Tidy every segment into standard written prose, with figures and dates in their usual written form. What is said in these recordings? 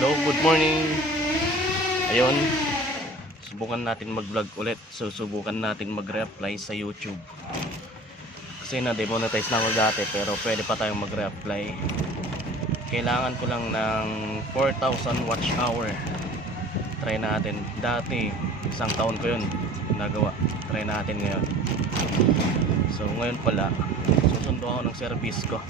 Hello, good morning. Ayun, subukan natin mag-vlog ulit. Susubukan natin mag-reapply sa YouTube. Kasi na-demonetize na ako dati pero pwede pa tayong mag-reapply. Kailangan ko lang ng 4,000 watch hour. Try natin. Dati, isang taon ko yun nagawa. Try natin ngayon. So ngayon pala, susundo ako ng service ko.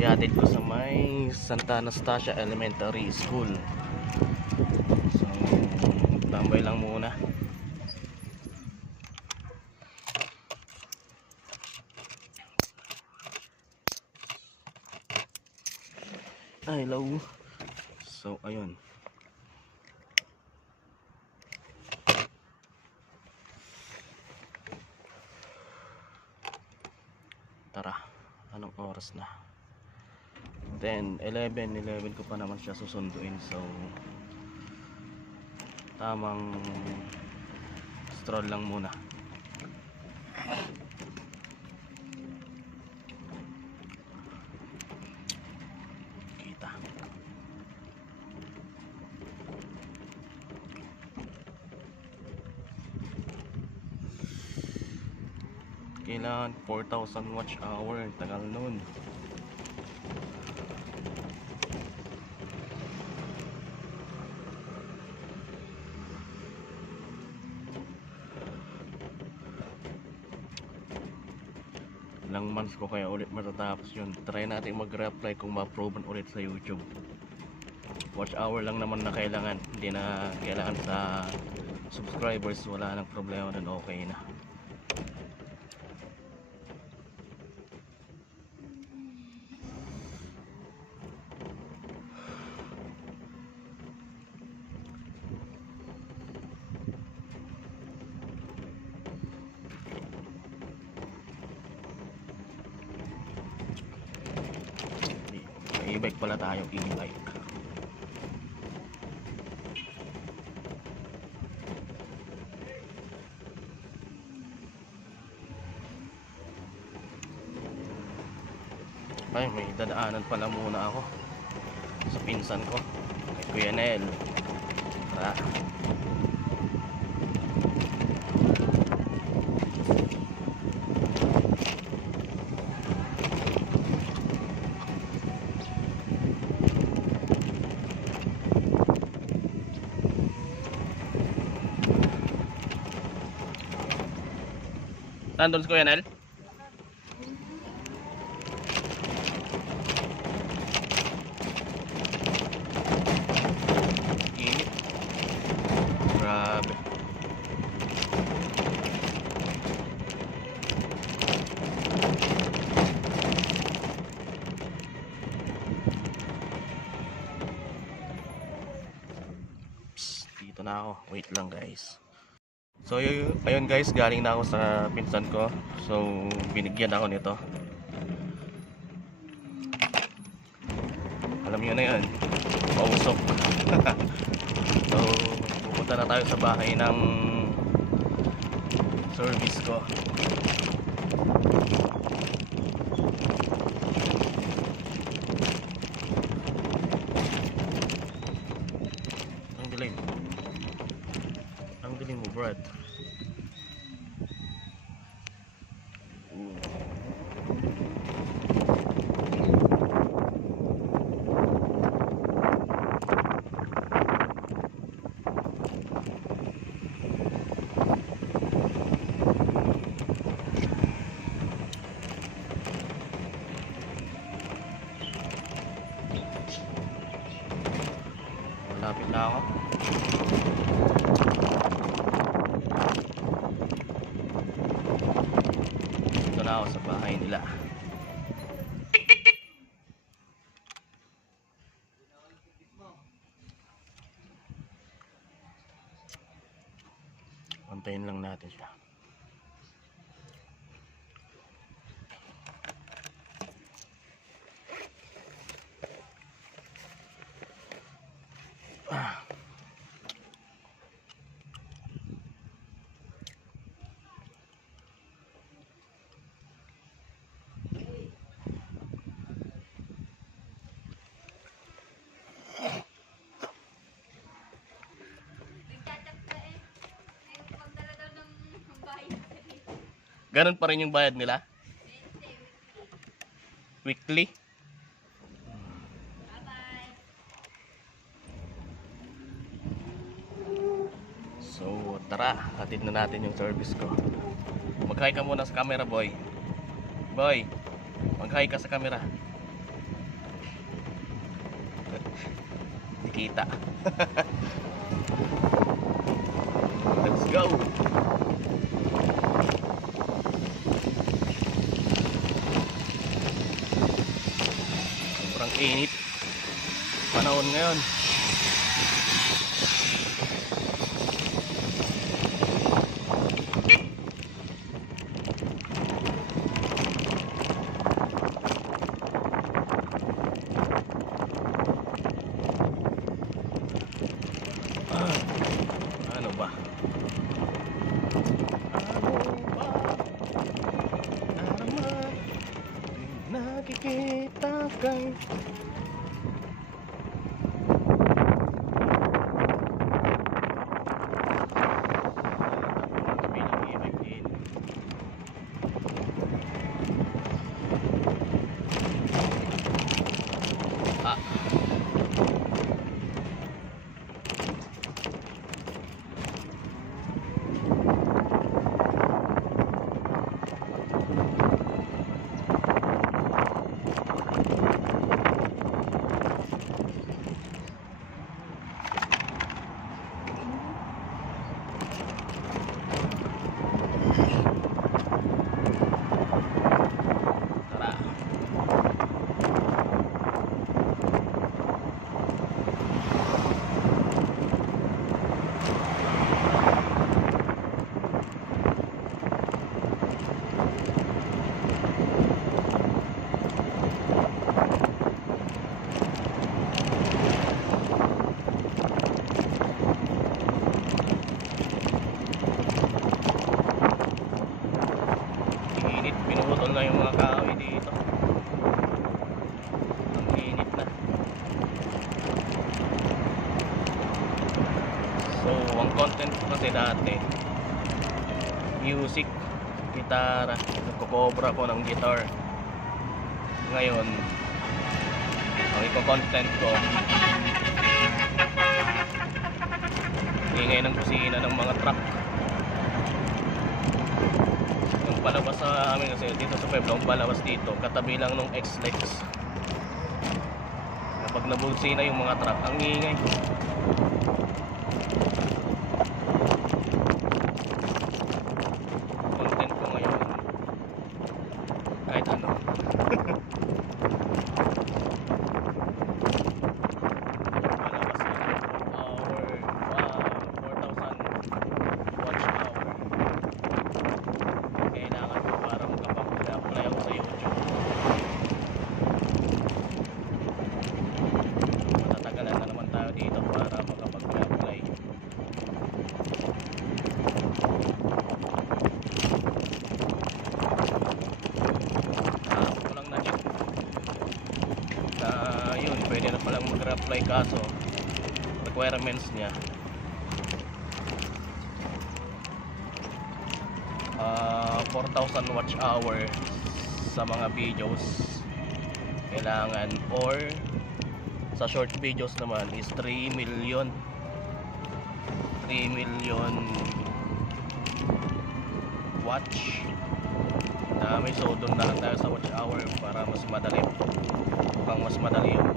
I-added ko sa may Santa Anastasia Elementary School. So, tambay lang muna. Hello. So, ayun. Tara, anong oras na? 11 ko pa naman siya susunduin. So, tamang stroll lang muna. Kita. Kailangan 4,000 watch hour. Tagal nun. Ilang months ko kaya ulit matatapos yun. Try natin mag-reapply kung ma-approvean ulit sa YouTube. Watch hour lang naman na kailangan. Hindi na kailangan sa subscribers. Wala nang problema dun. Okay na. E-bike pala tayo, e-bike. Ay, may dadaanan pala muna ako sa pinsan ko, kay Kuya Nel. Tara. Nandun si Kuya Nel? Init. Grabe. Psst, dito na ako. Wait lang guys. So ayun guys, galing na ako sa pinsan ko. So binigyan ako nito. Alam niyo na 'yan. Pausok. So pupunta na tayo sa bahay ng service ko. Ang dilim. Ang dilim mo, Brad. Malapit na ako. Dito na ako sa bahay nila. Antayin lang natin siya. Ganun pa rin yung bayad nila? Weekly? So, tara, hatid na natin yung service ko. Mag-hi ka muna sa camera, boy. Boy, mag-hi ka sa camera. Di kita. Let's go. Sobrang init panahon ngayon. Ano ba? Nakikita kay pinutol na yung mga kahoy dito. Ang init na. So, ang content ko kasi dati music, gitara, nagkukobra ko ng guitar. Ngayon ang iko-content ko ingay ng kusina ng mga truck. Palabas sa amin kasi dito sa Pueblo, ang palabas dito katabi lang nung X-Lex. Kapag nabulsi na yung mga truck, ang ingay. Content ko ngayon kahit ano. Pwede na palang mag-apply kaso requirements niya 4,000 watch hour sa mga videos kailangan, or sa short videos naman is 3 million watch. Dami, so doon na lang tayo sa watch hour para mas madali, mukhang mas madali yun.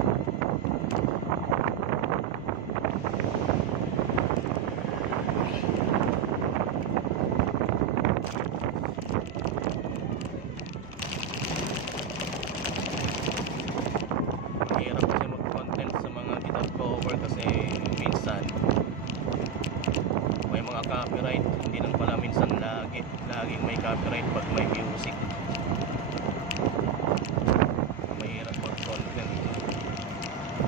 Hirap kasi mag-content sa mga guitar cover kasi minsan may mga copyright, hindi lang pala minsan laging may copyright pag may music. Mahirap mag-content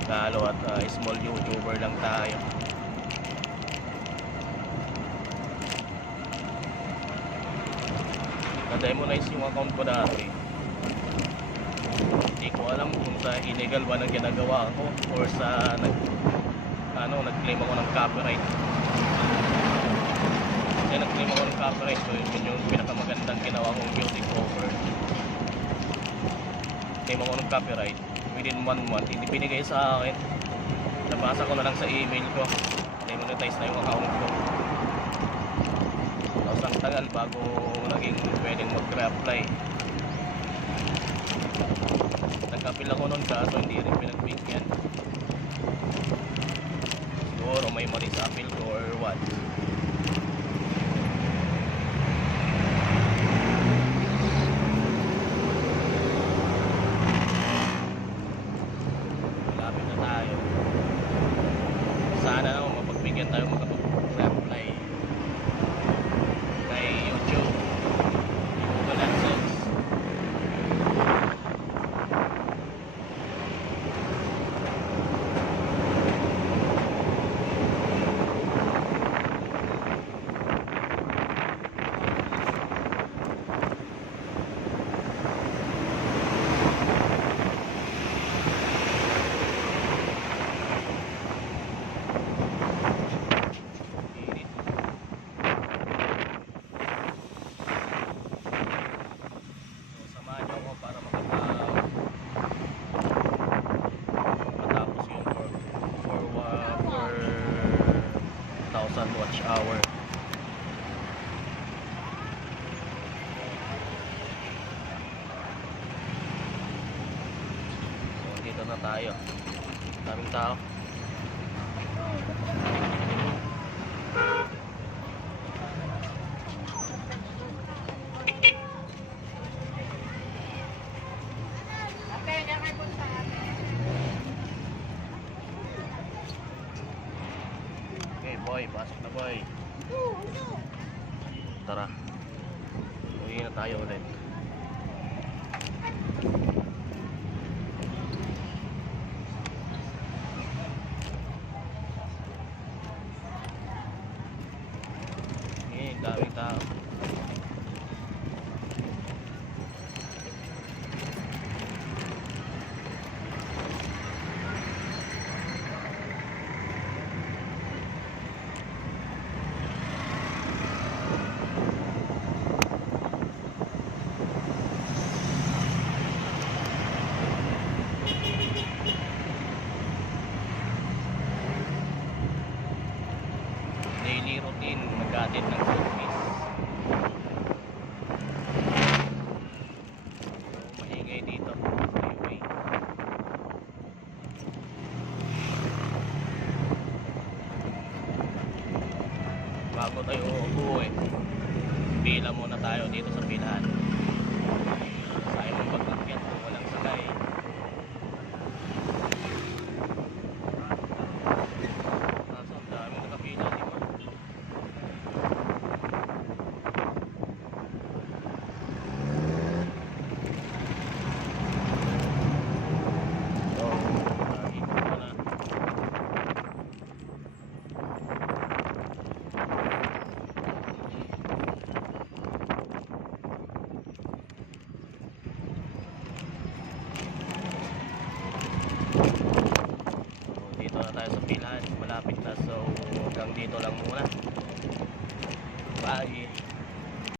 lalo at small YouTuber lang tayo. Na-demonize yung account ko dati. Hindi ko alam kung sa illegal ba nang ginagawa ko or sa nag-claim ako ng copyright. Kasi nag-claim ako ng copyright, so yun yung pinakamagandang ginawa kong music cover. Claim ako ng copyright within 1 month, hindi binigay sa akin. Nabasa ko na lang sa email ko, demonetize na yung account ko. Tapos ang tagal bago naging pwedeng mag-reapply. Nagkapil ako nun kaso hindi rin pinagbigyan. Siguro may mali sa appeal ko or what. Malapit na tayo. Sana naman mapagbigyan tayo makapag-reapply kay YouTube, Google AdSense. Para matapos yung for 1,000 watch hour. So dito na tayo, daming tao. Boy, pasok na boy. Tara, uwi na tayo ulit. Daming tao. Daily routine, mag-attend ng service. So, maingay dito sa highway. Bago tayo uuwi, pila muna tayo dito sa pilahan.